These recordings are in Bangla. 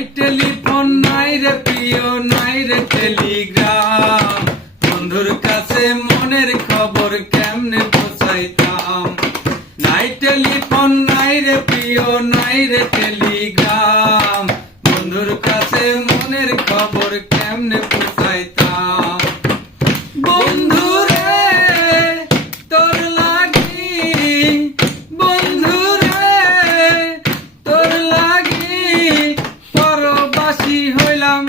নাই টেলিফোন নাই রে প্রিয় নাই রে টেলিগ্রাম, বন্ধুর কাছে মনের খবর কেমনে পৌঁছাইতাম। নাই টেলিফোন নাই রে প্রিয় নাই রে টেলিগ্রাম, বন্ধুর কাছে মনের খবর কেমনে পৌঁছাইতাম। বন্ধু রে তোর লাগি, বন্ধু রে তোর লাগি পরবাসী হইলাম।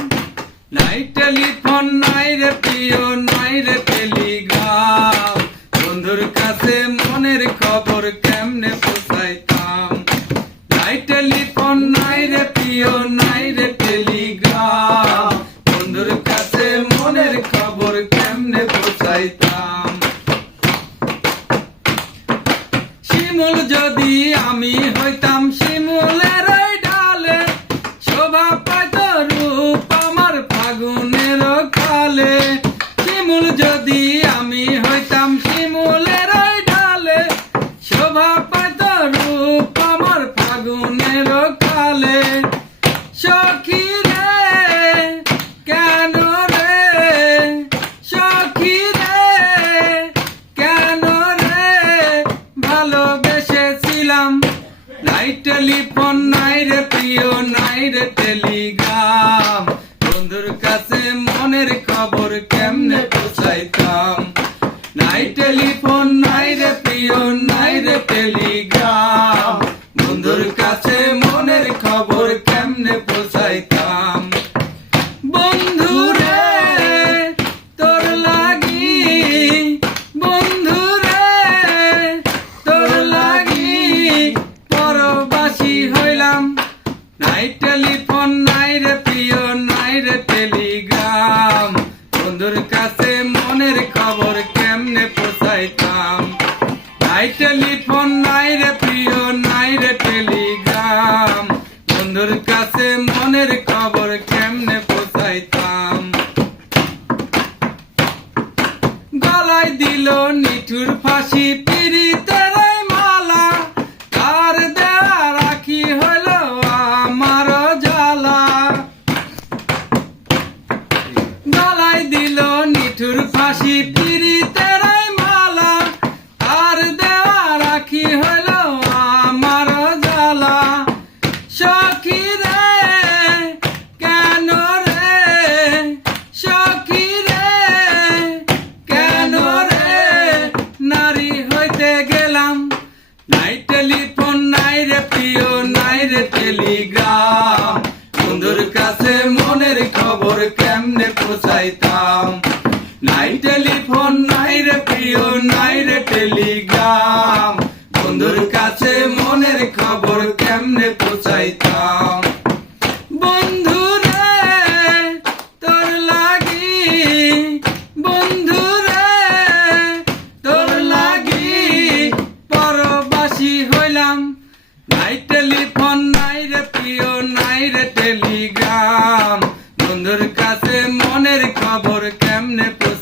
নাই টেলিফোন নাই রে প্রিয় নাই রে টেলিগ্রাম, বন্ধুর কাছে মনের খবর কেমনে পৌঁছাইতাম। নাই টেলিফোন নাই রে প্রিয় নাই রে টেলিগ্রাম, বন্ধুর কাছে মনের খবর কেমনে পৌঁছাইতাম। শিমুল যদি আমি হইতাম শিমুলের ওই ডালে, শোভা পাইত রূপ আমার ফাগুনের কালে। শিমুল যদি আমি হইতাম শিমুলের ওই ডালে, শোভা পাইত রূপ আমার ফাগুনের কালে। সখী রে কেন রে, সখী রে কেন রে ভালোবেসেছিলাম। নাই টেলিফোন নাই রে প্রিয় নাই রে টেলিগ্রাম, বন্ধুর কাছে মনের খবর কেমনে পৌঁছাইতাম। নাই টেলিফোন নাই রে প্রিয় নাই রে টেলিগ্রাম, বন্ধুর কাছে মনের খবর কেমনে পৌঁছাইতাম। বন্ধু রে তোর লাগি, বন্ধু রে তোর লাগি পরবাসী হইলাম। নাই টেলিফোন নাই রে প্রিয় নাই রে টেলিগ্রাম, বন্ধুর কাছে মনের খবর কেমনে পৌঁছাইতাম। নাই টেলিফোন নাই রে প্রিয় নাই রে টেলিগ্রাম, বন্ধুর কাছে মনের খবর কেমনে পৌঁছাইতাম। গলায় দিল নিঠুর ফাঁসি পীড়িতের এই মালা, তার দেয়া রাখি হইল আমার জ্বালা। গলায় দিল নিঠুর ফাঁসি পীড়িতের এই মালা, তার দেয়া রাখি হইল আমার জ্বালা। সখী রে কেন রে, সখী রে কেন রে নারী হইতে গেলাম। নাই টেলিফোন নাই রে প্রিয় নাই রে টেলিগ্রাম, বন্ধুর কাছে মনের খবর কেমনে পৌঁছাইতাম। নাই টেলিফোন নাই রে প্রিয় নাই রে টেলিগ্রাম, বন্ধুর কাছে মনের খবর কেমনে পৌঁছাইতাম। বন্ধু রে তোর লাগি, বন্ধু রে তোর লাগি পরবাসী হইলাম। নাই টেলিফোন নাই রে প্রিয় নাই রে টেলিগ্রাম, বন্ধুর কাছে মনের খবর কেমনে পৌঁছাইতাম।